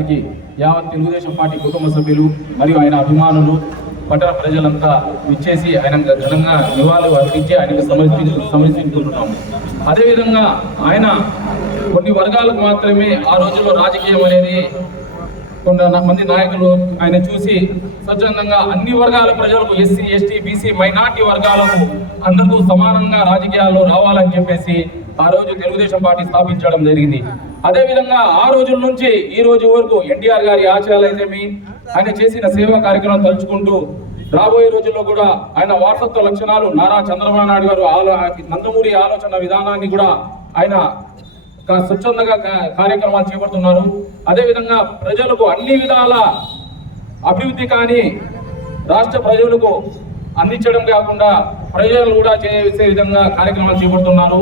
నివాళులు యావత్ తెలుగుదేశం పార్టీ కుటుంబ సభ్యులు మరియు ఆయన అభిమానులు పట్టణ ప్రజలంతా ఇచ్చేసి ఆయన ఘనంగా నివాళులు అర్పించి ఆయనకు సమర్పి సమర్పించుకుంటున్నాము. అదేవిధంగా ఆయన కొన్ని వర్గాలకు మాత్రమే ఆ రోజుల్లో రాజకీయం అనేది కొంతమంది నాయకులు ఆయన చూసి స్వచ్ఛందంగా అన్ని వర్గాల ప్రజలకు ఎస్సీ ఎస్టీ బీసీ మైనార్టీ వర్గాలకు అందరికీ సమానంగా రాజకీయాల్లో రావాలని చెప్పేసి ఆ రోజు తెలుగుదేశం పార్టీ స్థాపించడం జరిగింది. అదే విధంగా ఆ రోజుల నుంచి ఈ రోజు వరకు ఎన్టీఆర్ గారి ఆశయాలైతేమి ఆయన చేసిన సేవా కార్యక్రమం తలుచుకుంటూ రాబోయే రోజుల్లో కూడా ఆయన వారసత్వ లక్షణాలు నారా చంద్రబాబు నాయుడు గారు ఆలో నందమూరి ఆలోచన విధానాన్ని కూడా ఆయన స్వచ్ఛందంగా కార్యక్రమాలు చేపడుతున్నారు. అదేవిధంగా ప్రజలకు అన్ని విధాల అభివృద్ధి కానీ రాష్ట్ర ప్రజలకు అందించడం కాకుండా ప్రజలు కూడా చేసే విధంగా కార్యక్రమాలు చేపడుతున్నారు.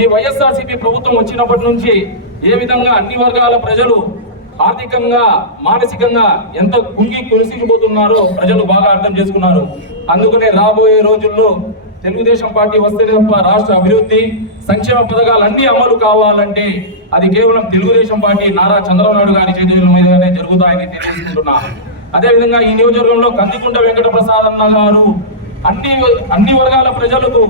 ఈ వైఎస్ఆర్సీపీ ప్రభుత్వం వచ్చినప్పటి నుంచి ఏ విధంగా అన్ని వర్గాల ప్రజలు ఆర్థికంగా మానసికంగా ఎంత కుంగి కురిసిపోతున్నారో ప్రజలు బాగా అర్థం చేసుకున్నారు. అందుకనే రాబోయే రోజుల్లో తెలుగుదేశం పార్టీ వస్తే తప్ప రాష్ట్ర అభివృద్ధి సంక్షేమ పథకాలు అన్ని అమలు కావాలంటే అది కేవలం తెలుగుదేశం పార్టీ నారా చంద్రబాబు నాయుడు గారి చేతుల మీదనే జరుగుతాయని తెలియజేసుకుంటున్నా. అదేవిధంగా ఈ నియోజకవర్గంలో కందికుంట వెంకట ప్రసాద్ అన్న గారు అన్ని అన్ని వర్గాల ప్రజలకు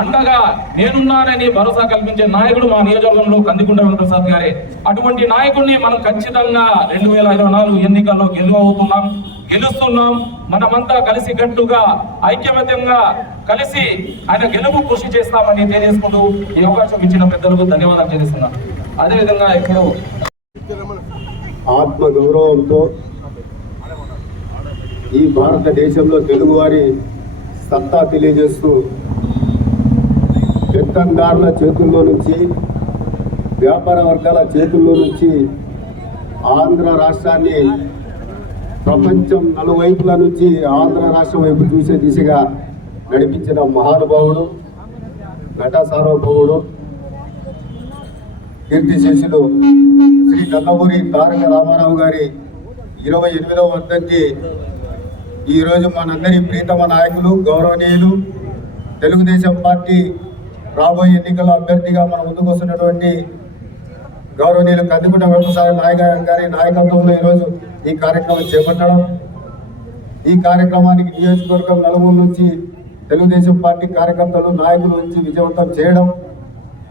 అండగా నేనున్నానని భరోసా కల్పించే నాయకుడు మా నియోజకవర్గంలో కందికుంట వెంకటప్రసాద్ గారే. అటువంటి నాయకుడిని మనం ఖచ్చితంగా రెండు వేల ఇరవై నాలుగు ఎన్నికల్లో గెలువవుతున్నాం గెలుస్తున్నాం. మనమంతా కలిసి కట్టుగా ఐక్యమత్యంగా కలిసి ఆయన గెలుపు కృషి చేస్తామని తెలియజేసుకుంటూ ఈ అవకాశం ఇచ్చిన పెద్దలకు ధన్యవాదాలు తెలియజేస్తున్నాను. అదేవిధంగా ఇప్పుడు ఆత్మ గౌరవంతో ఈ భారతదేశంలో తెలుగువారి సత్తా తెలియజేస్తూ పెత్తందారుల చేతుల్లో నుంచి వ్యాపార వర్గాల చేతుల్లో నుంచి ఆంధ్ర రాష్ట్రాన్ని ప్రపంచం నలువైపుల నుంచి ఆంధ్ర రాష్ట్రం వైపు చూసే దిశగా నడిపించిన మహానుభావుడు ఘట సార్వభౌముడు కీర్తిశేషులు శ్రీ నందమూరి తారక రామారావు గారి ఇరవై ఎనిమిదవ వర్ధంతి. ఈరోజు మనందరి ప్రీతమ నాయకులు గౌరవనీయులు తెలుగుదేశం పార్టీ రాబోయే ఎన్నికల అభ్యర్థిగా మన ముందుకు వస్తున్నటువంటి గౌరవనీయులు కందికుంట వెంకటసారి నాయక గారి నాయకత్వంలో ఈరోజు ఈ కార్యక్రమం చేపట్టడం. ఈ కార్యక్రమానికి నియోజకవర్గం నలుగురు నుంచి తెలుగుదేశం పార్టీ కార్యకర్తలు నాయకుల నుంచి విజయవంతం చేయడం.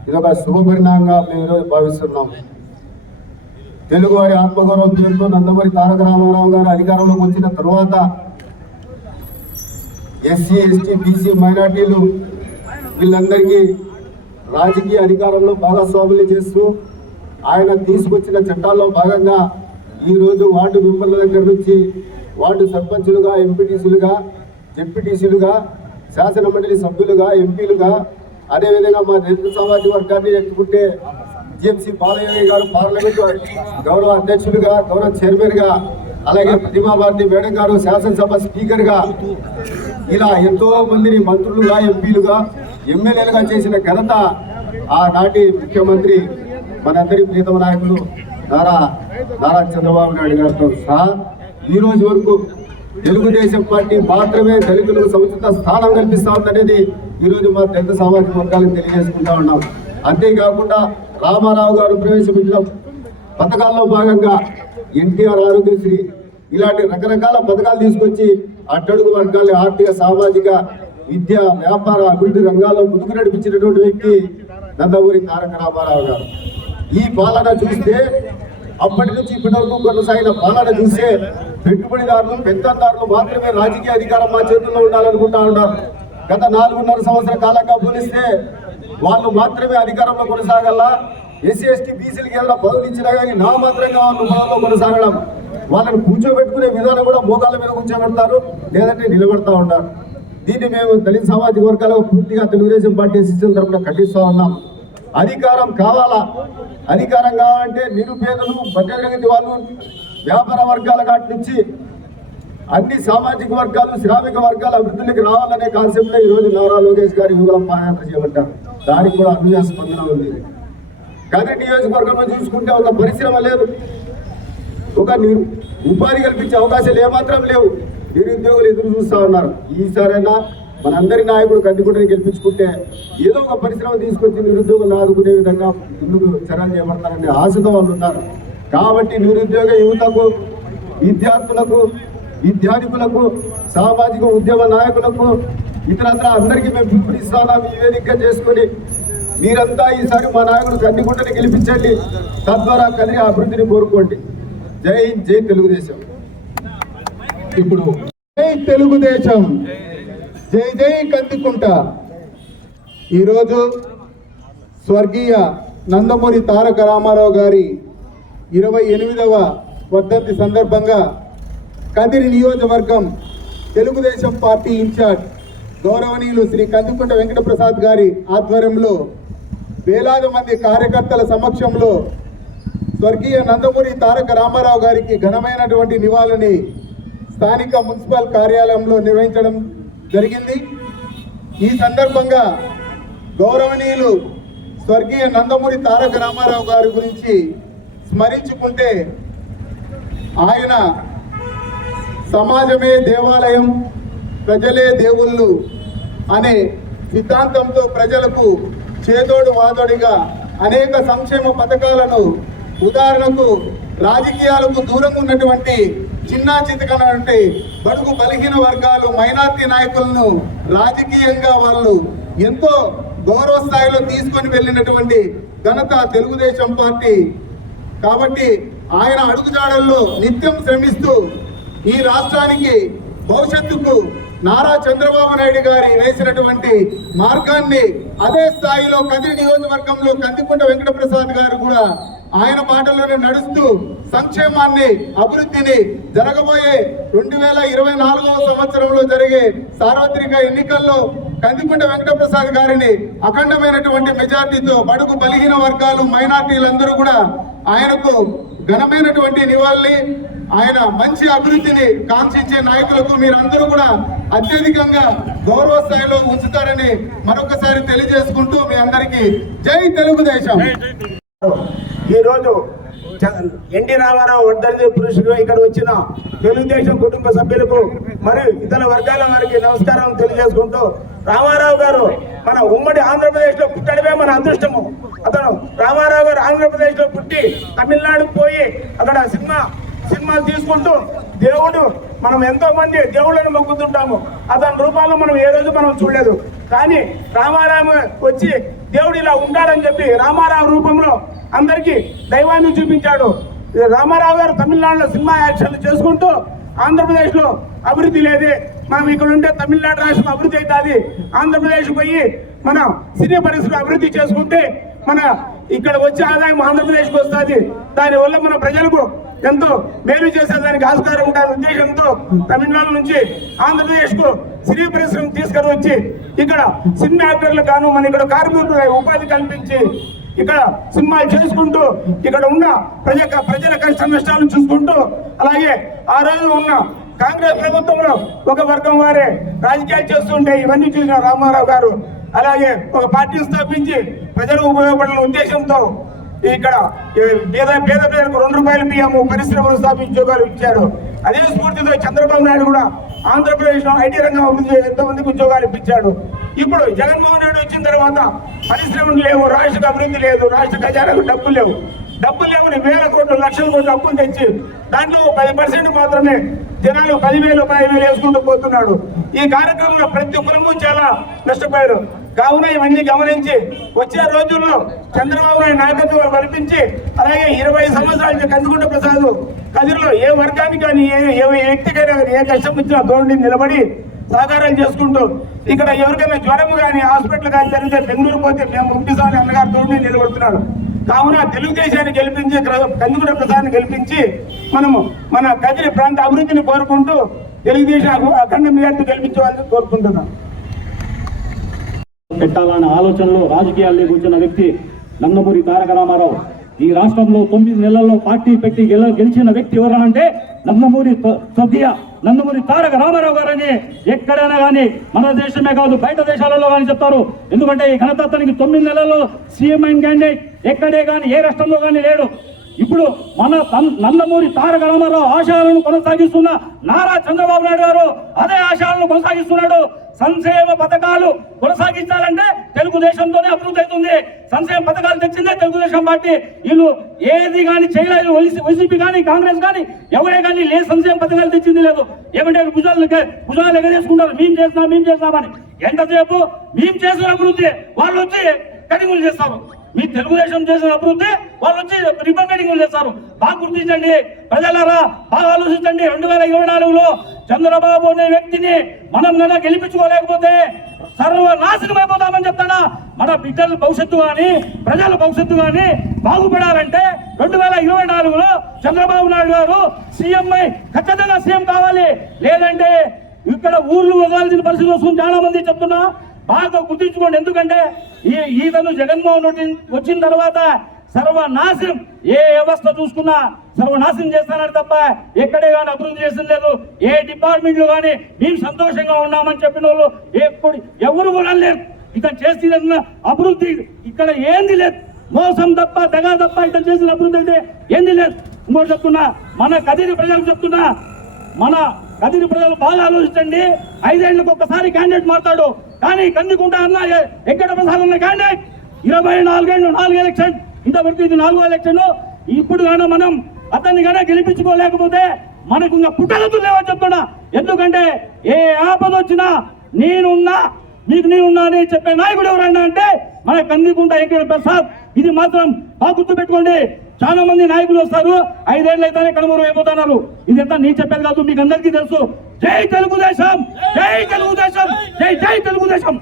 ఇది ఒక శుభపరిణామంగా మేము ఈరోజు భావిస్తున్నాం. తెలుగువారి ఆత్మగౌరవం పేరుతో నందమూరి తారక రామారావు గారు అధికారంలోకి వచ్చిన తరువాత ఎస్సీ ఎస్టీ బీసీ మైనార్టీలు వీళ్ళందరికీ రాజకీయ అధికారంలో భాగస్వాములు చేస్తూ ఆయన తీసుకొచ్చిన చట్టాల్లో భాగంగా ఈరోజు వార్డు మెంబర్ల దగ్గర నుంచి వార్డు సర్పంచులుగా ఎంపీటీసీలుగా డిప్యూటీసీలుగా శాసనమండలి సభ్యులుగా ఎంపీలుగా అదేవిధంగా మా దళిత సమాజ వర్గాన్ని ఎత్తుకుంటే జిఎంసీ బాలయ్య గారు పార్లమెంట్ గౌరవ అధ్యక్షులుగా గౌరవ చైర్మన్గా అలాగే ప్రతిమా భారతి మేడం గారు శాసనసభ స్పీకర్గా ఇలా ఎంతో మందిని మంత్రులుగా ఎంపీలుగా ఎమ్మెల్యేలుగా చేసిన ఘనత ఆనాటి ముఖ్యమంత్రి మనందరి ప్రీతమ నాయకులు నారా నారా చంద్రబాబు నాయుడు గారితో సహా ఈ రోజు వరకు తెలుగుదేశం పార్టీ మాత్రమే దళితులకు సముచిత స్థానం కల్పిస్తా ఉందనేది ఈరోజు మా దళిత సామాజిక వర్గాలకు తెలియజేసుకుంటా ఉన్నాం. అంతేకాకుండా రామారావు గారు ప్రవేశపెట్టిన పథకాల్లో భాగంగా ఎన్టీఆర్ ఆరోగ్యశ్రీ ఇలాంటి రకరకాల పథకాలు తీసుకొచ్చి అట్టడుగు వర్గాల ఆర్థిక సామాజిక విద్య వ్యాపార అభివృద్ధి రంగాల్లో ముందుకు నడిపించినటువంటి వ్యక్తి నందమూరి తారక రామారావు గారు. ఈ పాలన చూస్తే అప్పటి నుంచి ఇప్పటి వరకు కొనసాగిన పాలన చూస్తే పెట్టుబడిదారులు పెద్దదారులు మాత్రమే రాజకీయ అధికారం మా చేతుల్లో ఉండాలనుకుంటా ఉన్నారు. గత నాలుగున్నర సంవత్సర కాలంగా పోలిస్తే వాళ్ళు మాత్రమే అధికారంలో కొనసాగల్లా. ఎస్సీ ఎస్టీ బీసీలకి ఏదైనా పదవులు ఇచ్చినా కానీ నా మాత్రంగా వాళ్ళు పదవుల్లో కొనసాగడం. వాళ్ళని కూర్చోబెట్టుకునే విధానం కూడా మోకాల మీద కూర్చోబెడతారు లేదంటే నిలబెడతా ఉంటారు దీన్ని మేము దళిత సామాజిక వర్గాలకు పూర్తిగా తెలుగుదేశం పార్టీ శిష్యుల తరఫున ఖండిస్తూ ఉన్నాం. అధికారం కావాలా? అధికారం కావాలంటే నిరుపేదలు మధ్యతరగతి వాళ్ళు వ్యాపార వర్గాల కాటి నుంచి అన్ని సామాజిక వర్గాలు శ్రామిక వర్గాల అభివృద్ధికి రావాలనే కాన్సెప్ట్ ఈ రోజు నారా లోకేష్ గారి యుగలం పాదయాత్ర చేయబడ్డారు. దానికి కూడా అనుజ స్పందన ఉంది. కానీ నియోజకవర్గంలో చూసుకుంటే ఒక పరిశ్రమ లేదు. ఒక ని- ఉపాధి కల్పించే అవకాశాలు ఏమాత్రం లేవు. నిరుద్యోగులు ఎదురు చూస్తా ఉన్నారు. ఈసారైనా మనందరి నాయకుడు కందిగుండని గెలిపించుకుంటే ఏదో ఒక పరిశ్రమ తీసుకొచ్చి నిరుద్యోగులు ఆదుకునే విధంగా ముందుకు చర్యలు చేపడతారనే ఆశతో వాళ్ళు ఉన్నారు. కాబట్టి నిరుద్యోగ యువతకు విద్యార్థులకు విద్యార్థులకు సామాజిక ఉద్యమ నాయకులకు ఇతరత్ర అందరికీ మేము పిలుపునిస్తాం. ఈ వేదిక చేసుకొని మీరంతా ఈసారి మా నాయకుడు కందికుంటని గెలిపించండి. తద్వారా కలిగి అభివృద్ధిని కోరుకోండి. జై హింద్, జై తెలుగుదేశం. ఇప్పుడు జై తెలుగుదేశం. జై జై కందికుంట. ఈరోజు స్వర్గీయ నందమూరి తారక రామారావు గారి ఇరవై ఎనిమిదవ వర్ధంతి సందర్భంగా కదిరి నియోజకవర్గం తెలుగుదేశం పార్టీ ఇన్ఛార్జ్ గౌరవనీయులు శ్రీ కందికుంట వెంకటప్రసాద్ గారి ఆధ్వర్యంలో వేలాది మంది కార్యకర్తల సమక్షంలో స్వర్గీయ నందమూరి తారక రామారావు గారికి ఘనమైనటువంటి నివాళిని స్థానిక మున్సిపల్ కార్యాలయంలో నిర్వహించడం జరిగింది. ఈ సందర్భంగా గౌరవనీయులు స్వర్గీయ నందమూరి తారక రామారావు గారి గురించి స్మరించుకుంటే ఆయన సమాజమే దేవాలయం ప్రజలే దేవుళ్ళు అనే సిద్ధాంతంతో ప్రజలకు చేదోడు వాదోడిగా అనేక సంక్షేమ పథకాలను ఉదాహరణకు రాజకీయాలకు దూరంగా ఉన్నటువంటి చిన్నా చితకనటువంటి బడుగు బలహీన వర్గాలు మైనార్టీ నాయకులను రాజకీయంగా వాళ్ళు ఎంతో గౌరవ స్థాయిలో తీసుకొని వెళ్ళినటువంటి ఘనత తెలుగుదేశం పార్టీ. కాబట్టి ఆయన అడుగుజాడల్లో నిత్యం శ్రమిస్తూ ఈ రాష్ట్రానికి భవిష్యత్తుకు నారా చంద్రబాబు నాయుడు గారి వేసినటువంటి మార్గాన్ని అదే స్థాయిలో కదిరి నియోజకవర్గంలో కందికుంట వెంకటప్రసాద్ గారు కూడా ఆయన మాటల్లోనే నడుస్తూ సంక్షేమాన్ని అభివృద్ధిని జరగబోయే రెండు వేల ఇరవై నాలుగవ సంవత్సరంలో జరిగే సార్వత్రిక ఎన్నికల్లో కందికుంట వెంకటప్రసాద్ గారిని అఖండమైనటువంటి మెజార్టీతో బడుగు బలహీన వర్గాలు మైనార్టీలందరూ కూడా ఆయనకు ఘనమైనటువంటి నివాళి ఆయన మంచి అభివృద్ధిని కాంక్షించే నాయకులకు మీరందరూ కూడా అత్యధికంగా గౌరవ స్థాయిలో ఉంచుతారని మరొకసారి తెలియజేసుకుంటూ మీ అందరికీ జై తెలుగుదేశం. ఈరోజు ఎన్టీ రామారావు వర్ధంతి పురుషుడు ఇక్కడ వచ్చిన తెలుగుదేశం కుటుంబ సభ్యులకు మరియు ఇతర వర్గాల వారికి నమస్కారం తెలియజేసుకుంటూ రామారావు గారు మన ఉమ్మడి ఆంధ్రప్రదేశ్లో పుట్టడమే మన అదృష్టము. అతను రామారావు గారు ఆంధ్రప్రదేశ్లో పుట్టి తమిళనాడుకు పోయి అక్కడ సినిమా సినిమాలు తీసుకుంటూ దేవుడు మనం ఎంతో మంది దేవుళ్ళని మొక్కుతుంటాము. అతని రూపాల్లో మనం ఏ రోజు మనం చూడలేదు. కానీ రామారావు వచ్చి దేవుడు ఇలా ఉంటాడని చెప్పి రామారావు రూపంలో అందరికీ దైవాన్ని చూపించాడు. రామారావు గారు తమిళనాడులో సినిమా యాక్షన్లు చేసుకుంటూ ఆంధ్రప్రదేశ్లో అభివృద్ధి లేదే. మనం ఇక్కడ ఉంటే తమిళనాడు రాష్ట్రం అభివృద్ధి అవుతుంది. ఆంధ్రప్రదేశ్ పోయి మనం సినీ పరిశ్రమ అభివృద్ధి చేసుకుంటే మన ఇక్కడ వచ్చే ఆదాయం ఆంధ్రప్రదేశ్కి వస్తుంది. దానివల్ల మన ప్రజలకు ఎంతో మేలు చేసేదానికి ఆస్కారం ఉండాలనే ఉద్దేశంతో తమిళనాడు నుంచి ఆంధ్రప్రదేశ్కు సినీ పరిశ్రమ తీసుకొని వచ్చి ఇక్కడ సినిమా యాక్టర్లకు గాను మన ఇక్కడ కార్మికులకు ఉపాధి కల్పించి ఇక్కడ సినిమాలు చేసుకుంటూ ఇక్కడ ఉన్న ప్రజ ప్రజల కష్ట నష్టాలను చూసుకుంటూ అలాగే ఆ రోజు ఉన్న కాంగ్రెస్ ప్రభుత్వంలో ఒక వర్గం వారే రాజకీయాలు చేస్తుంటే ఇవన్నీ చూసిన రామారావు గారు అలాగే ఒక పార్టీని స్థాపించి ప్రజలకు ఉపయోగపడిన ఉద్దేశంతో ఇక్కడ పేద పేద ప్రజలకు రెండు రూపాయలు బియ్యము పరిశ్రమలు స్థాపించి ఉద్యోగాలు ఇచ్చారు. అదే స్ఫూర్తితో చంద్రబాబు నాయుడు కూడా ఆంధ్రప్రదేశ్లో ఐటీ రంగం అభివృద్ధి ఎంతమందికి ఎంతో మందికి ఉద్యోగాలు ఇప్పించాడు. ఇప్పుడు జగన్మోహన్ రెడ్డి వచ్చిన తర్వాత పరిశ్రమలు లేవు రాష్ట్ర అభివృద్ధి లేదు రాష్ట్ర ఖజానాకు డబ్బులు లేవు. డబ్బులు లేవని వేల కోట్లు లక్షల కోట్లు అప్పులు తెచ్చి దాంట్లో పది పర్సెంట్ మాత్రమే జనాలు పదివేలు పదివేలు వేసుకుంటూ పోతున్నాడు. ఈ కార్యక్రమంలో ప్రతి ఒక్కరు చాలా నష్టపోయారు. కావున ఇవన్నీ గమనించి వచ్చే రోజుల్లో చంద్రబాబు నాయుడు నాయకత్వం కల్పించి అలాగే ఇరవై సంవత్సరాల నుంచి కందుకుంట ప్రసాద్ కదిరిలో ఏ వర్గానికి కానీ ఏ ఏ వ్యక్తికైనా కానీ ఏ కష్టం వచ్చినా ధోరణి నిలబడి సహకారం చేసుకుంటూ ఇక్కడ ఎవరికైనా జ్వరం కానీ హాస్పిటల్ కానీ జరిగితే బెంగళూరు పోతే మేము ముక్తిసారి అన్నగారు ధోరణి నిలబడుతున్నాడు కావున తెలుగుదేశాన్ని గెలిపించి కందుకుంట ప్రసాద్ని గెలిపించి మనము మన కదిరి ప్రాంత అభివృద్ధిని కోరుకుంటూ తెలుగుదేశం అఖండ మెజార్టీ గెలిపించాలని కోరుకుంటున్నాం. పెట్టాలన్న ఆలోచనలో రాజకీయాల్లో కూర్చున్న వ్యక్తి నందమూరి తారక రామారావు. ఈ రాష్ట్రంలో తొమ్మిది నెలల్లో పార్టీ పెట్టి గెల గెలిచిన వ్యక్తి ఎవరంటే నందమూరి త- నందమూరి తారక రామారావు గారని ఎక్కడైనా కానీ మన దేశమే కాదు బయట దేశాలలో కానీ చెప్తారు. ఎందుకంటే ఈ ఘనత తొమ్మిది నెలల్లో సీఎం అండ్ క్యాండిడేట్ ఎక్కడే కానీ ఏ రాష్ట్రంలో కానీ లేడు. ఇప్పుడు మన నందమూరి తారక రామారావు ఆశయాలను కొనసాగిస్తున్న నారా చంద్రబాబు నాయుడు గారు అదే ఆశయాలను కొనసాగిస్తున్నాడు. సంక్షేమ పథకాలు కొనసాగించాలంటే తెలుగుదేశంతోనే అభివృద్ధి అవుతుంది. సంక్షేమ పథకాలు తెచ్చిందే తెలుగుదేశం పార్టీ. వీళ్ళు ఏది కానీ చేయలేదు. వైసీపీ కానీ కాంగ్రెస్ కానీ ఎవరే కానీ లేదు సంక్షేమ పథకాలు తెచ్చింది లేదు. ఏమంటే భుజాలు భుజాలు ఎగరేసుకుంటారు. మేము చేసినా మేము చేసినామని. ఎంతసేపు? మేము చేసిన అభివృద్ధి. వాళ్ళు వచ్చి కటింగులు చేస్తారు. మీ తెలుగుదేశం చేసిన అభివృద్ధి వాళ్ళు వచ్చి రిబ్బన్ కటింగ్ చేస్తారు. బాగా గుర్తించండి. ప్రజలారా బాగా ఆలోచించండి. రెండు వేల ఇరవై నాలుగులో చంద్రబాబు అనే వ్యక్తిని మనం కనుక గెలిపించుకోలేకపోతే సర్వనాశనం అయిపోతామని చెప్తాడా మన బిడ్డల భవిష్యత్తు కానీ ప్రజల భవిష్యత్తు కానీ బాగుపడాలంటే రెండు వేల ఇరవై నాలుగులో చంద్రబాబు నాయుడు గారు సీఎం ఖచ్చితంగా సీఎం కావాలి. లేదంటే ఇక్కడ ఊర్లు వదలాల్సిన పరిస్థితి వస్తుంది. చాలా మంది చెప్తున్నా బాగా గుర్తించుకోండి. ఎందుకంటే ఈ ఈతను జగన్మోహన్ రెడ్డి వచ్చిన తర్వాత సర్వనాశనం ఏ వ్యవస్థ చూసుకున్నా సర్వనాశనం చేస్తానని తప్ప ఎక్కడే కానీ అభివృద్ధి చేసింది లేదు. ఏ డిపార్ట్మెంట్లు కానీ మేము సంతోషంగా ఉన్నామని చెప్పిన వాళ్ళు ఎప్పుడు ఎవరు కూడా లేరు. ఇతను చేసిన అభివృద్ధి ఇక్కడ ఏంది లేదు. మోసం తప్ప దగా తప్ప ఇతను చేసిన అభివృద్ధి అయితే ఏంది లేదు. ఇంకోటి చెప్తున్నా మన కదిరి ప్రజలకు చెప్తున్నా మన కదిరి ప్రజలు బాగా ఆలోచించండి. ఐదేళ్ళకు ఒక్కసారి క్యాండిడేట్ మారుతాడు. కానీ కందికుంటా అన్న ఎక్కడ ప్రసాద్ ఉన్న క్యాండిడేట్ ఇరవై నాలుగేళ్ళు నాలుగు ఎలక్షన్. ఇంతవరకు ఇది నాలుగో ఎలక్షన్. ఇప్పుడు కానీ మనం అతన్ని కానీ గెలిపించుకోలేకపోతే మనకు ఇంకా పుట్టగతులు లేవని చెప్తున్నా. ఎందుకంటే ఏ ఆపద వచ్చినా నేనున్నా మీకు నేనున్నా అని చెప్పే నాయకుడు ఎవరన్నా అంటే మన కందికుంట వెంకట ప్రసాద్. ఇది మాత్రం బాగుర్తు గుర్తు పెట్టుకోండి. చాలా మంది నాయకులు వస్తారు. ఐదేళ్ళు అయితేనే కనుమరు అయిపోతున్నారు. ఇదంతా నేను చెప్పేది కాదు మీకు అందరికీ తెలుసు. జై తెలుగుదేశం! జై తెలుగుదేశం! జై జై తెలుగుదేశం!